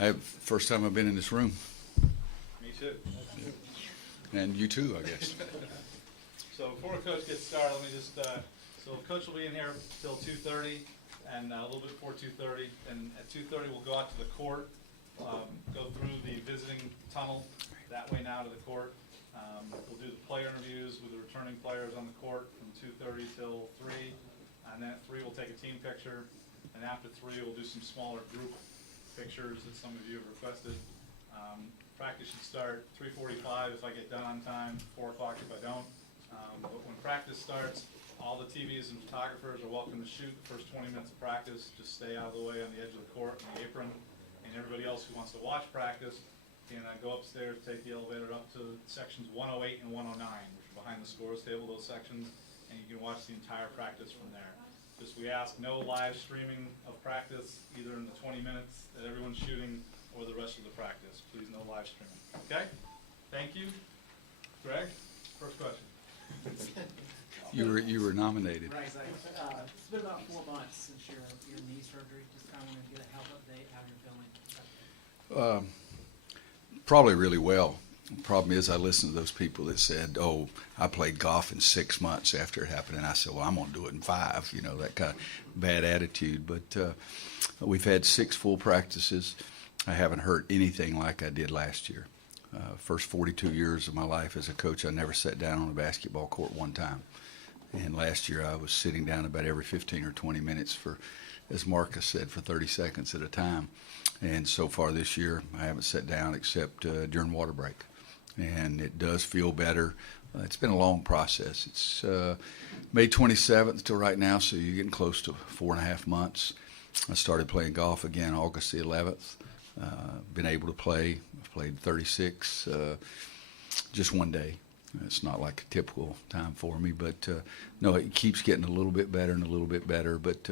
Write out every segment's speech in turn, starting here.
First time I've been in this room. Me too. And you too, I guess. So before Coach gets started, let me just, so Coach will be in here till 2:30 and a little bit before 2:30. And at 2:30, we'll go out to the court, go through the visiting tunnel that way now to the court. We'll do the player interviews with the returning players on the court from 2:30 till 3. And then at 3, we'll take a team picture. And after 3, we'll do some smaller group pictures that some of you have requested. Practice should start 3:45 if I get done on time, 4 o'clock if I don't. But when practice starts, all the TVs and photographers are welcome to shoot the first 20 minutes of practice. Just stay out of the way on the edge of the court and the apron. And everybody else who wants to watch practice can go upstairs, take the elevator up to sections 108 and 109, which are behind the scores table, those sections, and you can watch the entire practice from there. Just we ask no live streaming of practice, either in the 20 minutes that everyone's shooting or the rest of the practice. Please, no live streaming. Okay? Thank you. Greg, first question. You were nominated. Right, exactly. It's been about 4 months since your knee surgery. Just kind of want to get a health update, how you're feeling. Probably really well. The problem is I listened to those people that said, oh, I played golf in 6 months after it happened. And I said, well, I'm going to do it in 5, that kind of bad attitude. But we've had 6 full practices. I haven't hurt anything like I did last year. First 42 years of my life as a coach, I never sat down on a basketball court one time. And last year I was sitting down about every 15 or 20 minutes for, as Marcus said, for 30 seconds at a time. And so far this year, I haven't sat down except during water break. And it does feel better. It's been a long process. It's May 27th till right now, so you're getting close to 4.5 months. I started playing golf again August the 11th. Been able to play. I've played 36 just one day. It's not like a typical time for me, but no, it keeps getting a little bit better and a little bit better. But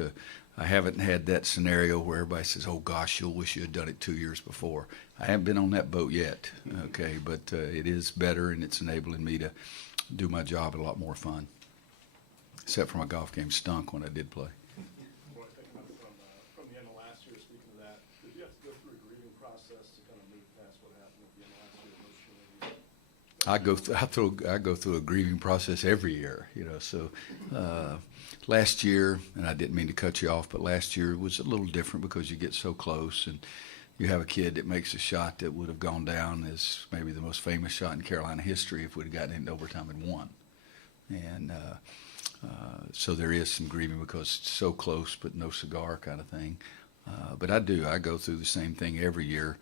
I haven't had that scenario where everybody says, oh, gosh, you'll wish you had done it 2 years before. I haven't been on that boat yet, okay, but it is better, and it's enabling me to do my job a lot more fun, except for my golf game stunk when I did play. From the end of last year, speaking of that, did you have to go through a grieving process to kind of move past what happened at the end of last year emotionally? I go through a grieving process every year, so last year, and I didn't mean to cut you off, but last year was a little different because you get so close, and you have a kid that makes a shot that would have gone down as maybe the most famous shot in Carolina history if we'd have gotten into overtime and won. And so there is some grieving because it's so close but no cigar kind of thing. But I go through the same thing every year.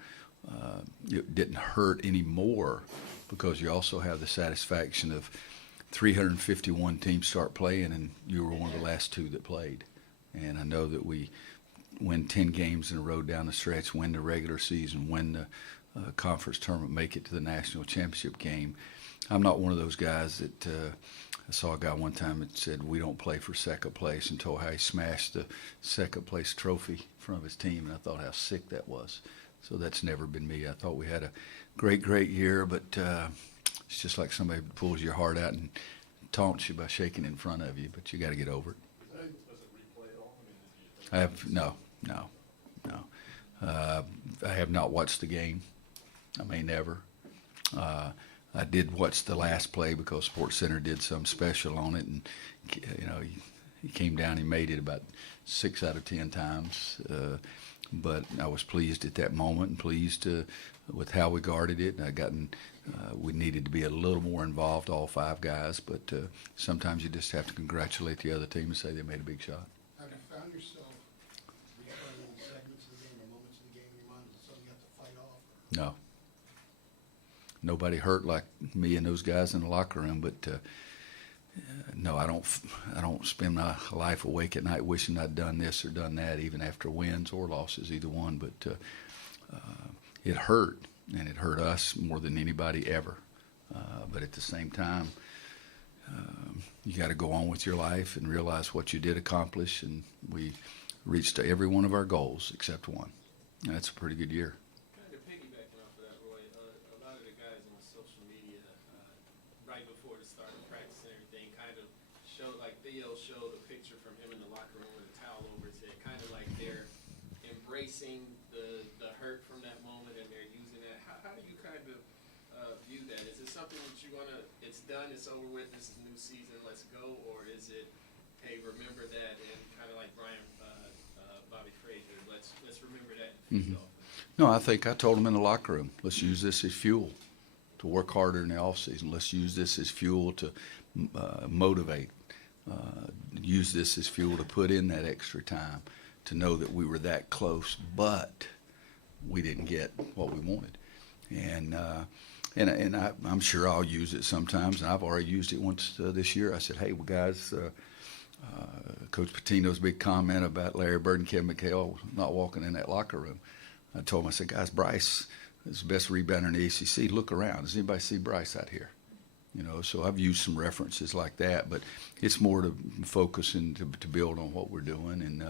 It didn't hurt anymore because you also have the satisfaction of 351 teams start playing, and you were one of the last 2 that played. And I know that we win 10 games in a row down the stretch, win the regular season, win the conference tournament, make it to the national championship game. I'm not one of those guys that I saw a guy one time that said we don't play for second place and told how he smashed the second place trophy in front of his team, and I thought how sick that was. So that's never been me. I thought we had a great year, but it's just like somebody pulls your heart out and taunts you by shaking in front of you, but you got to get over it. Does it replay at all? I have no. I have not watched the game. I may never. I did watch the last play because SportsCenter did some special on it, and he came down. He made it about 6 out of 10 times. But I was pleased at that moment and pleased with how we guarded it. And we needed to be a little more involved, all 5 guys. But sometimes you just have to congratulate the other team and say they made a big shot. Have you found yourself replaying segments of the game or moments of the game in your mind? Is it something you have to fight off? No. Nobody hurt like me and those guys in the locker room, but no, I don't spend my life awake at night wishing I'd done this or done that, even after wins or losses, either one. But it hurt, and it hurt us more than anybody ever. But at the same time, you got to go on with your life and realize what you did accomplish, and we reached every one of our goals except one. And that's a pretty good year. Kind of piggybacking off of that, Roy, a lot of the guys on social media, right before the start of practice and everything, kind of showed, like Theo showed a picture from him in the locker room with a towel over his head, kind of like they're embracing the hurt from that done, it's over with, this is a new season, let's go? Or is it, hey, remember that, and kind of like Bobby Frazier, let's remember that and finish off? No, I think I told them in the locker room, let's use this as fuel to work harder in the off season. Let's use this as fuel to motivate. Use this as fuel to put in that extra time, to know that we were that close, but we didn't get what we wanted. And I'm sure I'll use it sometimes, and I've already used it once this year. I said, hey, well, guys, Coach Patino's big comment about Larry Bird and Kevin McHale not walking in that locker room. I told him, I said, guys, Bryce is the best rebounder in the ACC. Look around. Does anybody see Bryce out here? You know, so I've used some references like that, but it's more to focus and to build on what we're doing. And,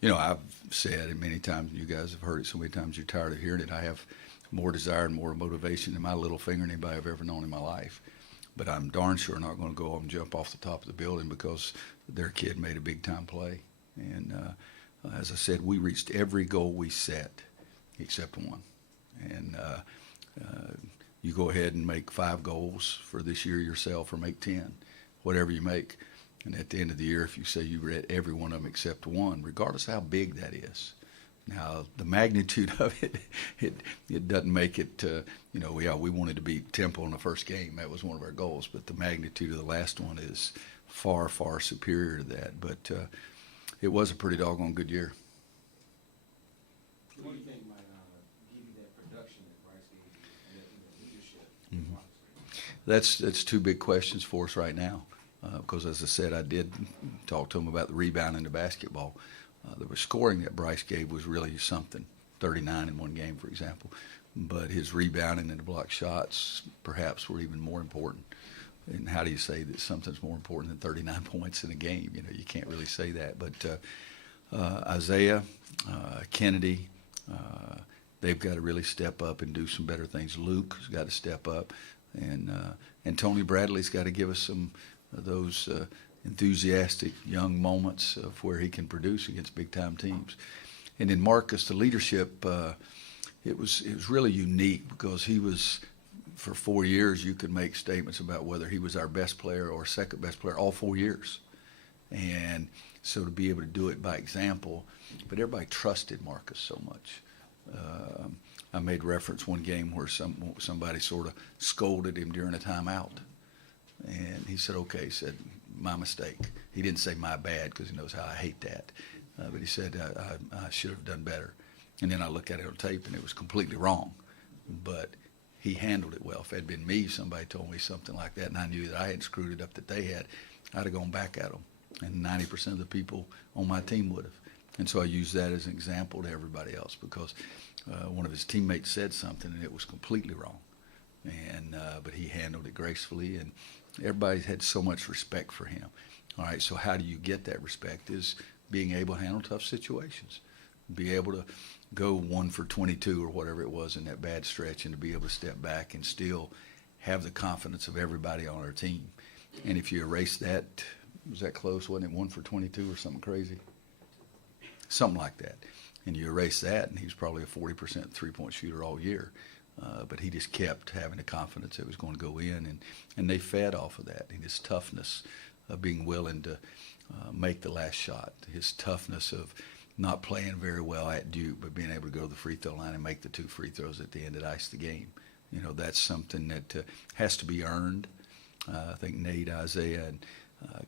you know, I've said it many times, and you guys have heard it so many times, you're tired of hearing it. I have more desire and more motivation in my little finger than anybody I've ever known in my life. But I'm darn sure not going to go up and jump off the top of the building because their kid made a big-time play. And as I said, we reached every goal we set except one. And you go ahead and make 5 goals for this year yourself, or make 10, whatever you make. And at the end of the year, if you say you read every one of them except one, regardless of how big that is. Now, the magnitude of it doesn't make it, you know, yeah, we wanted to beat Temple in the first game. That was one of our goals. But the magnitude of the last one is far, far superior to that. But it was a pretty doggone good year. What do you think might give you that production that Bryce gave you, and that leadership? That's 2 big questions for us right now. Because, as I said, I did talk to him about the rebound in the basketball. The scoring that Bryce gave was really something, 39 in one game, for example. But his rebounding and the block shots perhaps were even more important. And how do you say that something's more important than 39 points in a game? You know, you can't really say that. But Isaiah, Kennedy, they've got to really step up and do some better things. Luke's got to step up. And Tony Bradley's got to give us some of those enthusiastic young moments of where he can produce against big-time teams. And in Marcus, the leadership, it was really unique because he was, for 4 years, you could make statements about whether he was our best player or second best player all 4 years. And so to be able to do it by example, but everybody trusted Marcus so much. I made reference one game where somebody sort of scolded him during a timeout. And he said, okay, he said, my mistake. He didn't say my bad because he knows how I hate that. But he said, I should have done better. And then I look at it on tape, and it was completely wrong. But he handled it well. If it had been me, somebody told me something like that, and I knew that I hadn't screwed it up that they had, I'd have gone back at them. And 90% of the people on my team would have. And so I used that as an example to everybody else because one of his teammates said something, and it was completely wrong. And but he handled it gracefully, and everybody had so much respect for him. All right, so how do you get that respect is being able to handle tough situations, be able to go 1 for 22 or whatever it was in that bad stretch, and to be able to step back and still have the confidence of everybody on our team. And if you erase that, was that close, wasn't it, 1 for 22 or something crazy? Something like that. And you erase that, and he was probably a 40% three-point shooter all year. But he just kept having the confidence it was going to go in, and they fed off of that. And his toughness of being willing to make the last shot, his toughness of not playing very well at Duke, but being able to go to the free throw line and make the 2 free throws at the end that iced the game. You know, that's something that has to be earned. I think Nate, Isaiah, and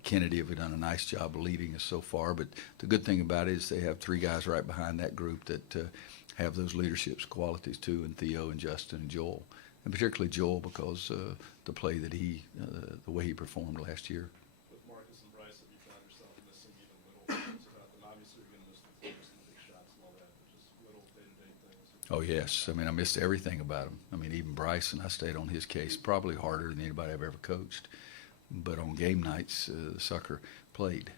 Kennedy have done a nice job of leading us so far. But the good thing about it is they have 3 guys right behind that group that have those leadership qualities too, and Theo and Justin and Joel, and particularly Joel because the play that the way he performed last year. With Marcus and Bryce, have you found yourself missing even little things about them? Obviously, you're going to miss the big shots and all that, but just little day-to-day things. Oh, yes. I mean, I missed everything about him. I mean, even Bryson, I stayed on his case probably harder than anybody I've ever coached. But on game nights, the sucker played.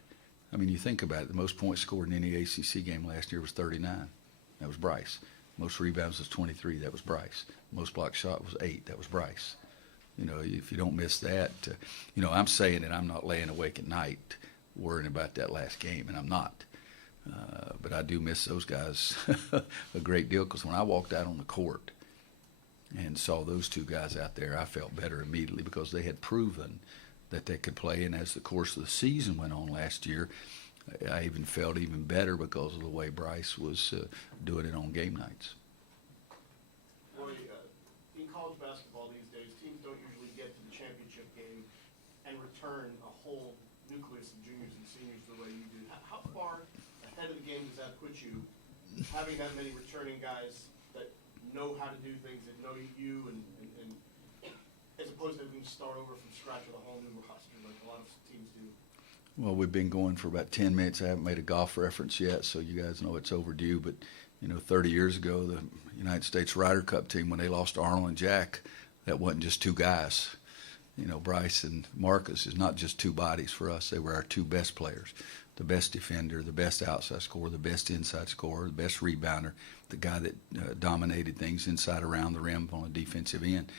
I mean, you think about it, the most points scored in any ACC game last year was 39. That was Bryce. Most rebounds was 23. That was Bryce. Most block shot was 8. That was Bryce. You know, if you don't miss that, you know, I'm saying that I'm not laying awake at night worrying about that last game, and I'm not. But I do miss those guys a great deal because when I walked out on the court and saw those two guys out there, I felt better immediately because they had proven that they could play. And as the course of the season went on last year, I even felt even better because of the way Bryce was doing it on game nights. Roy, in college basketball these days, teams don't usually get to the championship game and return a whole nucleus of juniors and seniors the way you do. How far ahead of the game does that put you, having that many returning guys that know how to do things, that know you, and as opposed to having to start over from scratch with a whole new roster like a lot of teams do? Well, we've been going for about 10 minutes. I haven't made a golf reference yet, so you guys know it's overdue. But, 30 years ago, the United States Ryder Cup team, when they lost Arnold and Jack, that wasn't just two guys. Bryce and Marcus is not just two bodies for us. They were our two best players, the best defender, the best outside scorer, the best inside scorer, the best rebounder, the guy that dominated things inside around the rim on a defensive end.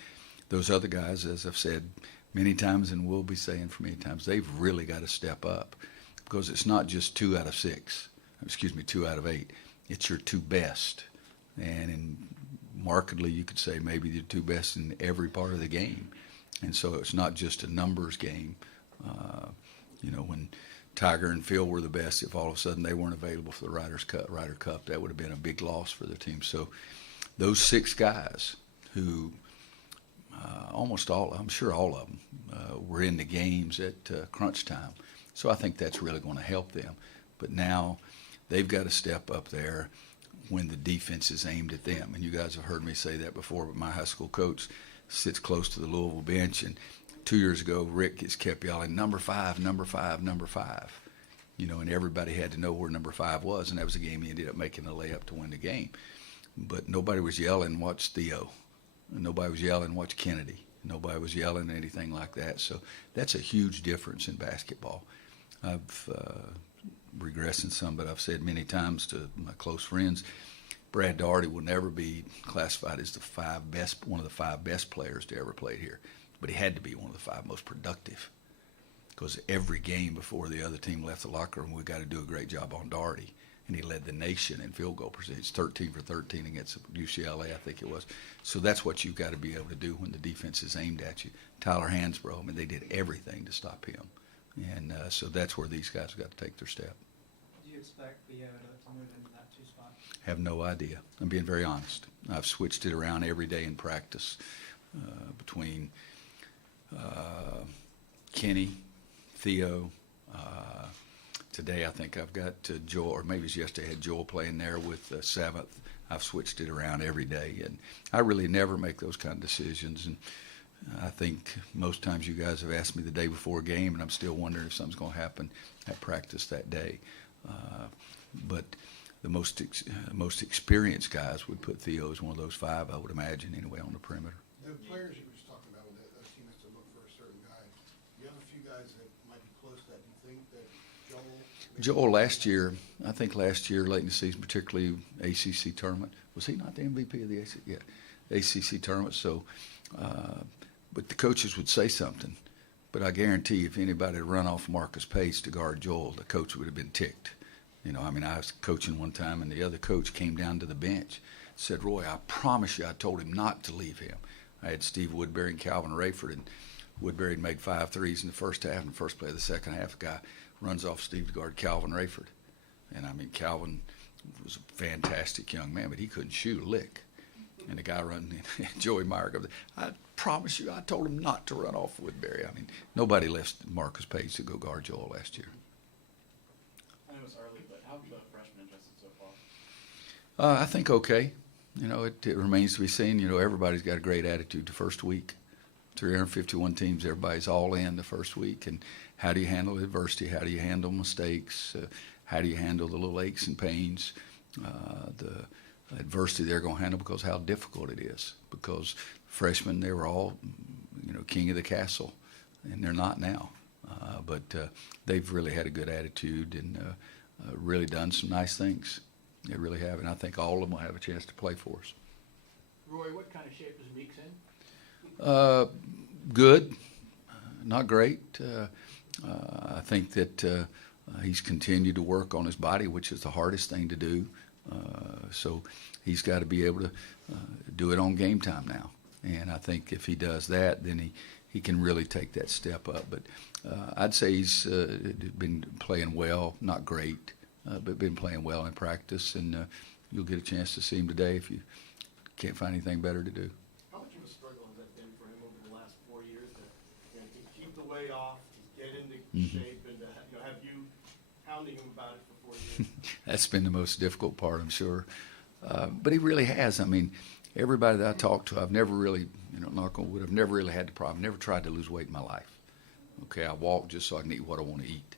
Those other guys, as I've said many times and will be saying for many times, they've really got to step up because it's not just 2 out of 2 out of 8. It's your two best. And markedly, you could say maybe the two best in every part of the game. And so it's not just a numbers game. When Tiger and Phil were the best, if all of a sudden they weren't available for the Ryder Cup, that would have been a big loss for the team. So those 6 guys who almost all, I'm sure all of them, were in the games at crunch time. So I think that's really going to help them. But now they've got to step up there when the defense is aimed at them. And you guys have heard me say that before, but my high school coach sits close to the Louisville bench. And 2 years ago, Rick has kept yelling, number 5, number 5, number 5. And everybody had to know where number 5 was. And that was a game he ended up making a layup to win the game. But nobody was yelling, watch Theo. Nobody was yelling, watch Kennedy. Nobody was yelling anything like that. So that's a huge difference in basketball. I've regressing some, but I've said many times to my close friends, Brad Daugherty will never be classified as one of the 5 best players to ever play here. But he had to be one of the 5 most productive because every game before the other team left the locker room, we got to do a great job on Daugherty. And he led the nation in field goal percentage, 13 for 13 against UCLA, I think it was. So that's what you've got to be able to do when the defense is aimed at you. Tyler Hansbrough, they did everything to stop him. And so that's where these guys have got to take their step. Do you expect Theo to move into that 2 spot? Have no idea. I'm being very honest. I've switched it around every day in practice between Kenny, Theo. Today I think I've got Joel, or maybe it's yesterday I had Joel playing there with 7th. I've switched it around every day, and I really never make those kind of decisions. And I think most times you guys have asked me the day before a game, and I'm still wondering if something's going to happen at practice that day. But the most experienced guys would put Theo as one of those 5, I would imagine, anyway, on the perimeter. The players you were just talking about, when that team has to look for a certain guy, you have a few guys that might be close to that. Do you think that Joel last year, late in the season, particularly ACC tournament, was he not the MVP of the ACC? Yeah, ACC tournament. So, but the coaches would say something. But I guarantee if anybody had run off Marcus Pace to guard Joel, the coach would have been ticked. I was coaching one time, and the other coach came down to the bench, said, Roy, I promise you I told him not to leave him. I had Steve Woodbury and Calvin Rayford, and Woodbury had made 5 threes in the first half. In the first play of the second half, the guy runs off Steve to guard Calvin Rayford. And, Calvin was a fantastic young man, but he couldn't shoot a lick. And the guy running, Joey Meyer goes, I promise you, I told him not to run off Woodbury. Nobody left Marcus Page to go guard Joel last year. I know it's early, but how have the freshmen adjusted so far? I think okay. It remains to be seen. Everybody's got a great attitude the first week. 351 teams, everybody's all in the first week. And how do you handle adversity? How do you handle mistakes? How do you handle the little aches and pains? The adversity they're going to handle because how difficult it is. Because freshmen, they were all, king of the castle, and they're not now. But they've really had a good attitude and really done some nice things. They really have, and I think all of them will have a chance to play for us. Roy, what kind of shape is Meeks in? Good, not great. I think that he's continued to work on his body, which is the hardest thing to do. So he's got to be able to do it on game time now. And I think if he does that, then he can really take that step up. But I'd say he's been playing well, not great, but been playing well in practice. And you'll get a chance to see him today if you can't find anything better to do. How much of a struggle has that been for him over the last 4 years to keep the weight off, to get into shape, and to have you hounding him about it for 4 years? That's been the most difficult part, I'm sure. But he really has. I mean, everybody that I talked to, I've never really, knock on wood, I've never really had the problem. I've never tried to lose weight in my life. Okay, I walk just so I can eat what I want to eat.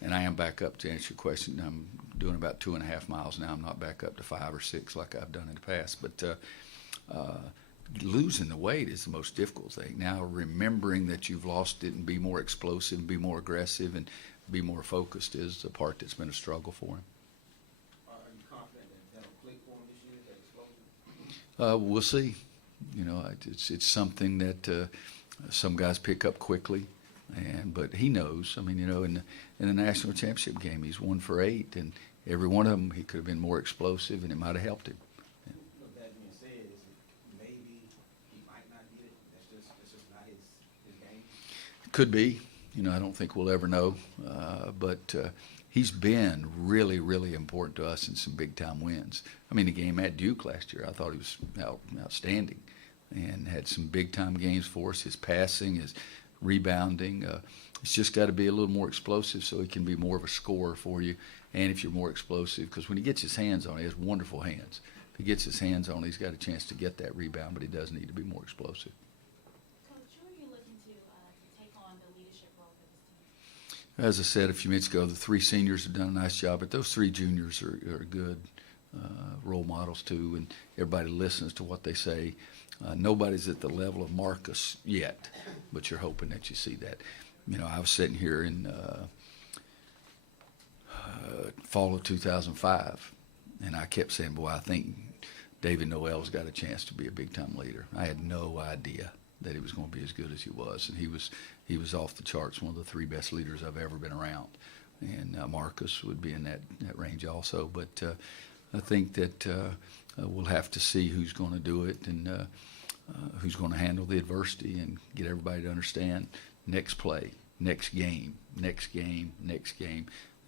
And I am back up to answer your question. I'm doing about 2.5 miles now. I'm not back up to 5 or 6 like I've done in the past. But losing the weight is the most difficult thing. Now, remembering that you've lost it and be more explosive, be more aggressive, and be more focused is the part that's been a struggle for him. Are you confident that that'll click for him this year, that explosion? We'll see. It's something that some guys pick up quickly, but he knows. I mean, in the national championship game, he's 1 for 8, and every one of them he could have been more explosive, and it might have helped him. With that being said, is it maybe he might not get it? That's just not his game. Could be. I don't think we'll ever know. But he's been really, really important to us in some big-time wins. I mean, the game at Duke last year, I thought he was outstanding and had some big-time games for us. His passing, his rebounding. He's just got to be a little more explosive so he can be more of a scorer for you. And if you're more explosive, because when he gets his hands on it, he has wonderful hands. If he gets his hands on it, he's got a chance to get that rebound, but he does need to be more explosive. As I said a few minutes ago, the 3 seniors have done a nice job, but those 3 juniors are good role models too, and everybody listens to what they say. Nobody's at the level of Marcus yet, but you're hoping that you see that. I was sitting here in fall of 2005, and I kept saying, boy, I think David Noel's got a chance to be a big-time leader. I had no idea that he was going to be as good as he was, and he was off the charts, one of the 3 best leaders I've ever been around. And Marcus would be in that range also. But I think that we'll have to see who's going to do it and who's going to handle the adversity and get everybody to understand next play, next game,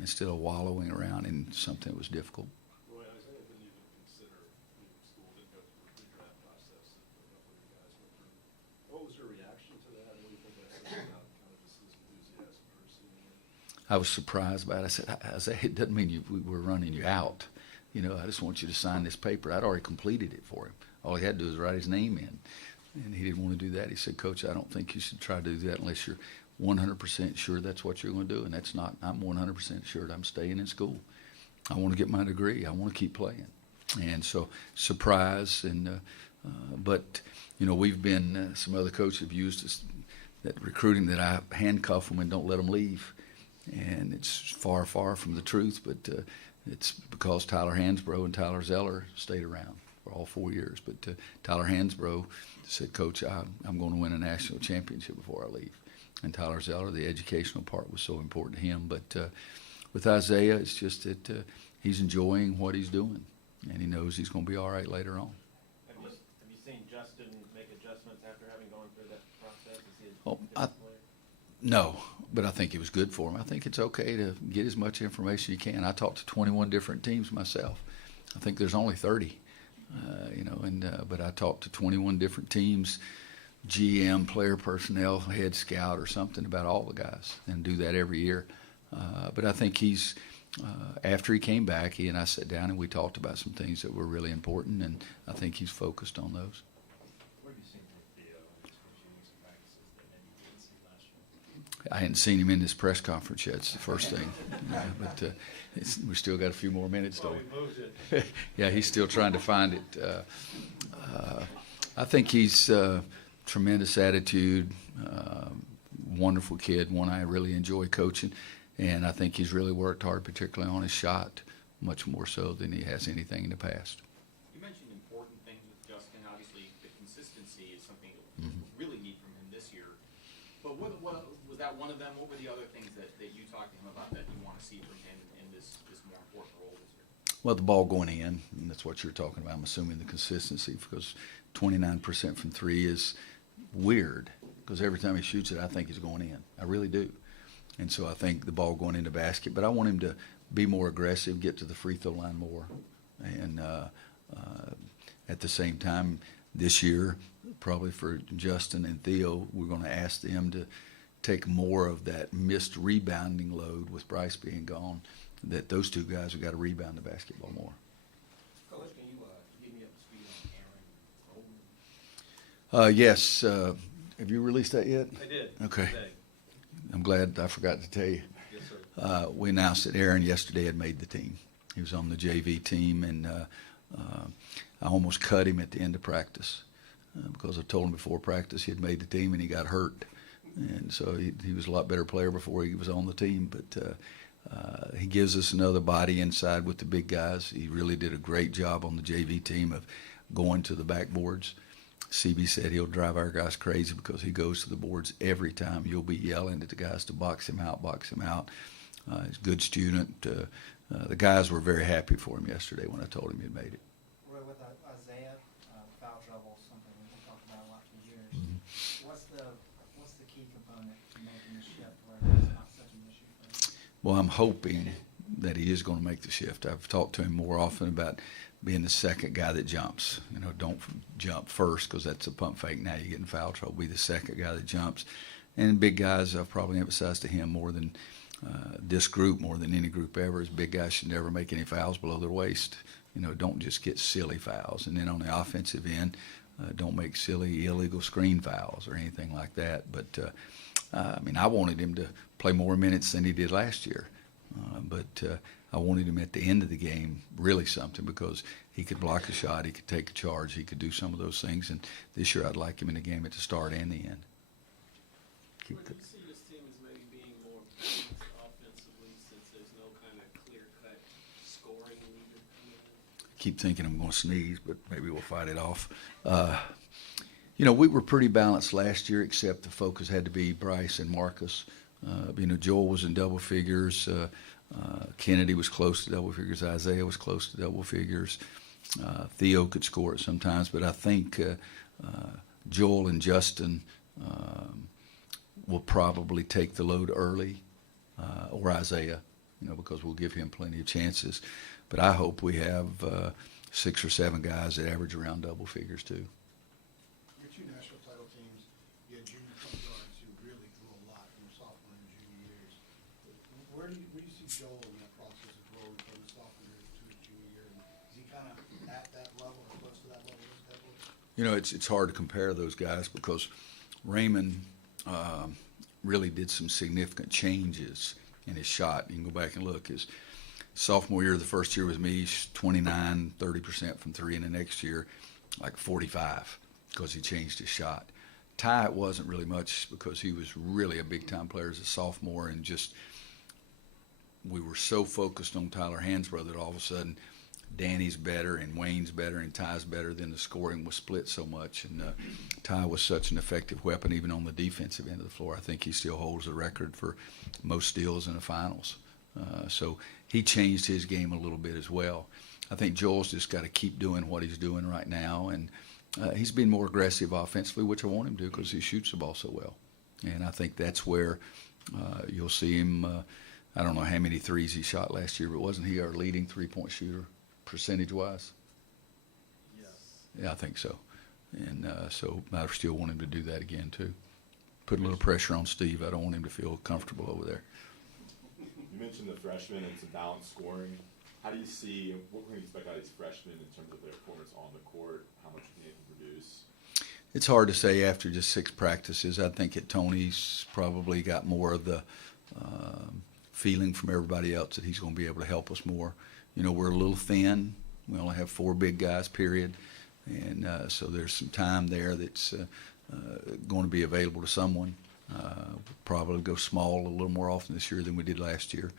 instead of wallowing around in something that was difficult. Roy, Isaiah didn't even consider leaving school, didn't go through the pre-draft process that a couple of you guys went through. What was your reaction to that? What do you think that says about kind of just his enthusiasm for a senior year? I was surprised by it. I said, Isaiah, it doesn't mean we're running you out. I just want you to sign this paper. I'd already completed it for him. All he had to do was write his name in. And he didn't want to do that. He said, Coach, I don't think you should try to do that unless you're 100% sure that's what you're going to do. And that's not. I'm 100% sure I'm staying in school. I want to get my degree. I want to keep playing. And so, surprise. But we've been, some other coaches have used this, that recruiting that I handcuff them and don't let them leave. And it's far, far from the truth, but it's because Tyler Hansbrough and Tyler Zeller stayed around for all 4 years. But Tyler Hansbrough said, Coach, I'm going to win a national championship before I leave. And Tyler Zeller, the educational part was so important to him. But with Isaiah, it's just that he's enjoying what he's doing, and he knows he's going to be all right later on. Have you seen Justin make adjustments after having gone through that process? Is he a Oh, different player? No, but I think it was good for him. I think it's okay to get as much information you can. I talked to 21 different teams myself. I think there's only 30, but I talked to 21 different teams, GM, player personnel, head scout or something about all the guys, and do that every year. But I think he's, after he came back, he and I sat down and we talked about some things that were really important, and I think he's focused on those. What have you seen from Theo in his first innings and practices that maybe you didn't see last year? I hadn't seen him in this press conference yet. It's the first thing. But we still got a few more minutes, though. We moved it. Yeah, he's still trying to find it. I think he's tremendous attitude, wonderful kid, one I really enjoy coaching. And I think he's really worked hard, particularly on his shot, much more so than he has anything in the past. You mentioned important things with Justin. Obviously, the consistency is something that we really need from him this year. But what was that one of them? What were the other things that you talked to him about that you want to see from him in this more important role this year? Well, the ball going in, and that's what you're talking about. I'm assuming the consistency, because 29% from three is weird, because every time he shoots it, I think he's going in. I really do. And so I think the ball going in the basket, but I want him to be more aggressive, get to the free throw line more. And at the same time, this year, probably for Justin and Theo, we're going to ask them to take more of that missed rebounding load with Bryce being gone, that those two guys have got to rebound the basketball more. Coach, can you get me up to speed on Aaron Goldman? Yes. Have you released that yet? I did. Okay. Today. I'm glad I forgot to tell you. Yes, sir. We announced that Aaron yesterday had made the team. He was on the JV team, and I almost cut him at the end of practice because I told him before practice he had made the team and he got hurt. And so he was a lot better player before he was on the team. But he gives us another body inside with the big guys. He really did a great job on the JV team of going to the backboards. CB said he'll drive our guys crazy because he goes to the boards every time. You'll be yelling at the guys to box him out, box him out. He's a good student. The guys were very happy for him yesterday when I told him he'd made it. Roy, with Isaiah, foul trouble, something we've talked about a lot for years. Mm-hmm. What's the key component to making the shift where it's not such an issue for him? Well, I'm hoping that he is going to make the shift. I've talked to him more often about being the second guy that jumps. You know, don't jump first because that's a pump fake. Now you get in foul trouble. Be the second guy that jumps. And big guys, I've probably emphasized to him more than this group, more than any group ever, is big guys should never make any fouls below their waist. You know, don't just get silly fouls. And then on the offensive end, don't make silly, illegal screen fouls or anything like that. But, I mean, I wanted him to play more minutes than he did last year. But I wanted him at the end of the game really something because he could block a shot, he could take a charge, he could do some of those things. And this year I'd like him in the game at the start and the end. Where do you see this team as maybe being more balanced offensively since there's no kind of clear-cut scoring leader coming in? Keep thinking I'm going to sneeze, but maybe we'll fight it off. You know, we were pretty balanced last year, except the focus had to be Bryce and Marcus. You know, Joel was in double figures. Kennedy was close to double figures. Isaiah was close to double figures. Theo could score it sometimes, but I think Joel and Justin will probably take the load early, or Isaiah, you know, because we'll give him plenty of chances. But I hope we have 6 or 7 guys that average around double figures too. Your 2 national title teams, you had junior point guards who really grew a lot from sophomore and junior years. Where do you see Joel in that process of growing from the sophomore year to his junior year? And is he kind of at that level or close to that level this decade? You know, it's hard to compare those guys because Raymond really did some significant changes in his shot. You can go back and look. His sophomore year, the first year with me, he's 29, 30% from three, and the next year, like 45, because he changed his shot. Ty, it wasn't really much because he was really a big-time player as a sophomore, and just we were so focused on Tyler Hansbrough that all of a sudden Danny's better and Wayne's better and Ty's better, then the scoring was split so much. And Ty was such an effective weapon even on the defensive end of the floor. I think he still holds the record for most steals in the finals. So he changed his game a little bit as well. I think Joel's just got to keep doing what he's doing right now. And he's been more aggressive offensively, which I want him to because he shoots the ball so well. And I think that's where you'll see him. I don't know how many threes he shot last year, but wasn't he our leading three-point shooter percentage-wise? Yes. Yeah, I think so. And so I still want him to do that again, too. Put a little pressure on Steve. I don't want him to feel comfortable over there. You mentioned the freshmen and some balanced scoring. How do you see, what can we expect out of these freshmen in terms of their performance on the court? How much can they produce? It's hard to say after just 6 practices. I think at Tony's probably got more of the feeling from everybody else that he's going to be able to help us more. You know, we're a little thin. We only have 4 big guys, period. And so there's some time there that's going to be available to someone. We'll probably go small a little more often this year than we did last year.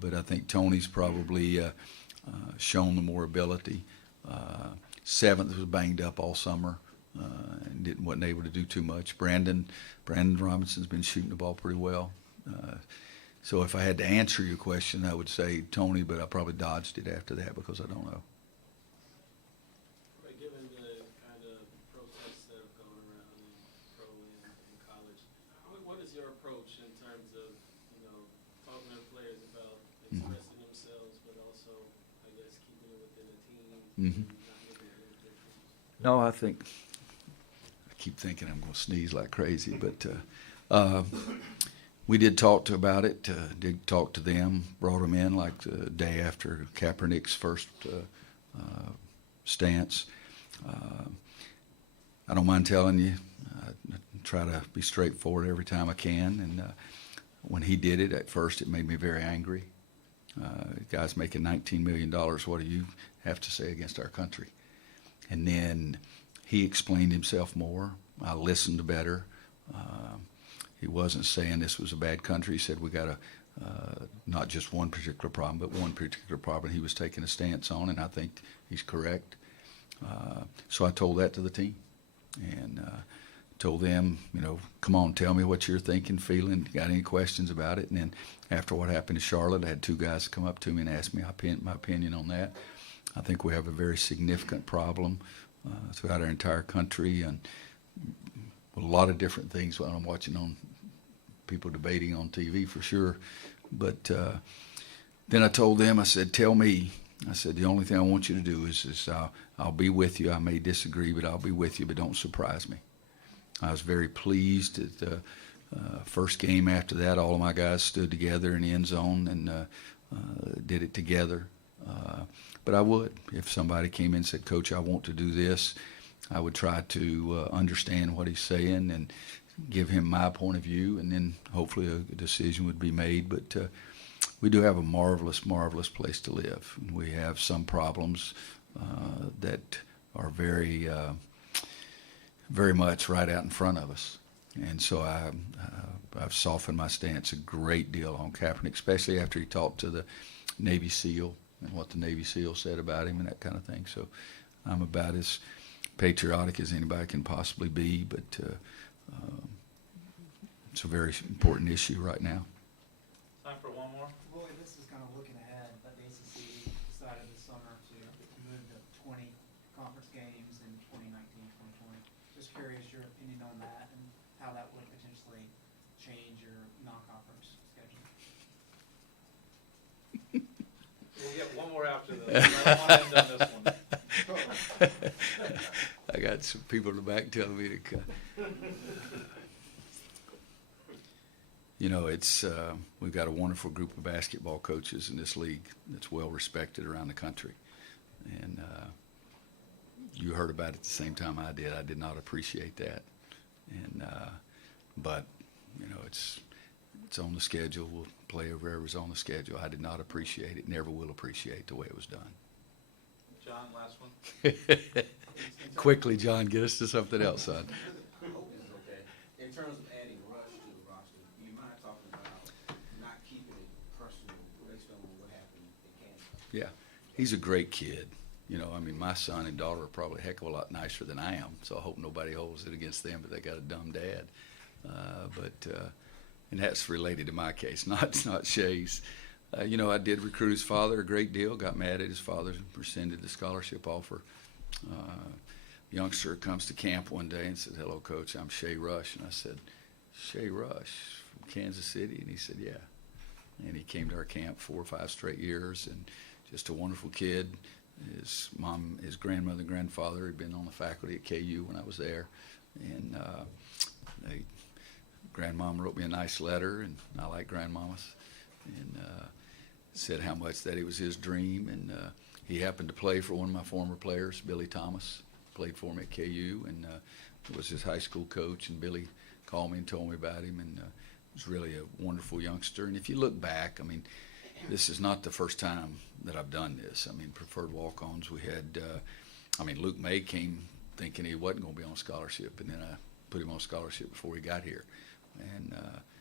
But I think Tony's probably shown the more ability. 7th was banged up all summer and wasn't able to do too much. Brandon Robinson's been shooting the ball pretty well. So if I had to answer your question, I would say Tony, but I probably dodged it after that because I don't know. But given the kind of protests that have gone around in pro and college, what is your approach in terms of, talking to players about expressing themselves, but also, I guess, keeping it within the team, Mhm. not making it any difference? No, I keep thinking I'm going to sneeze like crazy, but we did talk about it, did talk to them, brought them in like the day after Kaepernick's first stance. I don't mind telling you, I try to be straightforward every time I can, and when he did it, at first it made me very angry. The guy's making $19 million. What do you have to say against our country? And then he explained himself more. I listened better. He wasn't saying this was a bad country. He said we got not just one particular problem, but one particular problem he was taking a stance on, and I think he's correct. So I told that to the team, and told them, come on, tell me what you're thinking, feeling. Got any questions about it? And then after what happened to Charlotte, I had two guys come up to me and ask me my opinion on that. I think we have a very significant problem throughout our entire country, and a lot of different things when I'm watching on people debating on TV for sure. But then I told them, I said, tell me. I said, the only thing I want you to do is I'll be with you. I may disagree, but I'll be with you, but don't surprise me. I was very pleased at the first game after that. All of my guys stood together in the end zone and did it together. But I would, if somebody came in and said, Coach, I want to do this, I would try to understand what he's saying and give him my point of view, and then hopefully a decision would be made. But we do have a marvelous, marvelous place to live. We have some problems that are very, very much right out in front of us. And so I've softened my stance a great deal on Kaepernick, especially after he talked to the Navy SEAL and what the Navy SEAL said about him and that kind of thing. So I'm about as patriotic as anybody can possibly be, but it's a very important issue right now. Time for one more? Roy, this is kind of looking ahead, but the ACC decided this summer to move to 20 conference games in 2019, 2020. Just curious your opinion on that and how that would potentially change your non-conference schedule. We'll get one more after this. I want to end on this one. I got some people in the back telling me to cut. We've got a wonderful group of basketball coaches in this league that's well respected around the country. And you heard about it at the same time I did. I did not appreciate that. And but it's on the schedule. We'll play whoever's on the schedule. I did not appreciate it. Never will appreciate the way it was done. John, last one. Quickly, John, get us to something else, son. I hope this is okay. In terms of adding Rush to the roster, do you mind talking about not keeping it personal based on what happened in Kansas? Yeah, he's a great kid. My son and daughter are probably a heck of a lot nicer than I am, so I hope nobody holds it against them, but they got a dumb dad. And that's related to my case, not Shay's. I did recruit his father a great deal, got mad at his father, rescinded the scholarship offer. Youngster comes to camp one day and says, hello, Coach, I'm Shay Rush. And I said, Shay Rush from Kansas City? And he said, yeah. And he came to our camp 4 or 5 straight years, and just a wonderful kid. His mom, his grandmother and grandfather had been on the faculty at KU when I was there. And grandmom wrote me a nice letter, and I like grandmamas, and said how much that it was his dream. And he happened to play for one of my former players, Billy Thomas, played for me at KU, and was his high school coach. And Billy called me and told me about him, and was really a wonderful youngster. And if you look back, this is not the first time that I've done this. Preferred walk-ons, we had, Luke May came thinking he wasn't going to be on scholarship, and then I put him on scholarship before he got here. And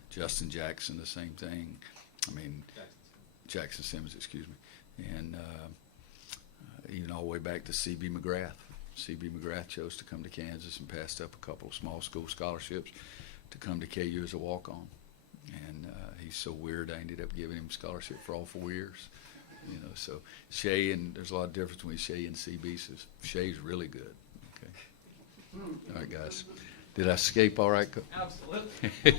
Justin Jackson, the same thing. Jackson Simmons, excuse me. And even all the way back to C.B. McGrath. C.B. McGrath chose to come to Kansas and passed up a couple of small school scholarships to come to KU as a walk-on. And he he's so weird. I ended up giving him scholarship for all 4 years. You know, so Shay, and there's a lot of difference between Shay and CB. So Shay's really good. Okay. All right, guys. Did I escape all right? Absolutely.